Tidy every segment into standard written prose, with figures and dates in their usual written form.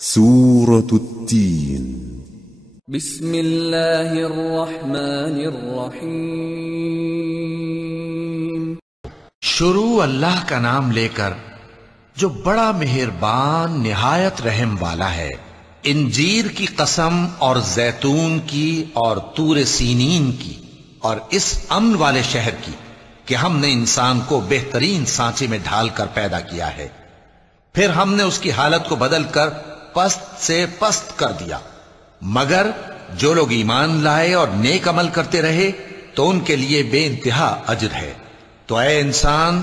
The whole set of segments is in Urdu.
سورة التين بسم اللہ الرحمن الرحیم شروع اللہ کا نام لے کر جو بڑا مہربان نہایت رحم والا ہے۔ انجیر کی قسم اور زیتون کی اور طور سینین کی اور اس امن والے شہر کی کہ ہم نے انسان کو بہترین سانچے میں ڈھال کر پیدا کیا ہے، پھر ہم نے اس کی حالت کو بدل کر پست سے پست کر دیا، مگر جو لوگ ایمان لائے اور نیک عمل کرتے رہے تو ان کے لیے بے انتہا اجر ہے۔ تو اے انسان،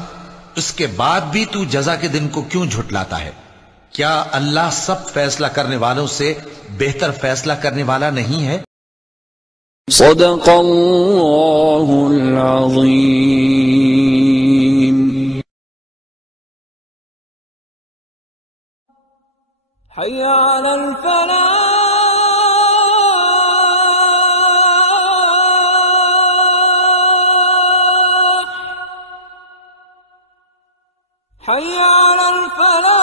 اس کے بعد بھی تو جزا کے دن کو کیوں جھٹلاتا ہے؟ کیا اللہ سب فیصلہ کرنے والوں سے بہتر فیصلہ کرنے والا نہیں ہے؟ صدق اللہ العظیم۔ حی علی الفلاح، حی علی الفلاح۔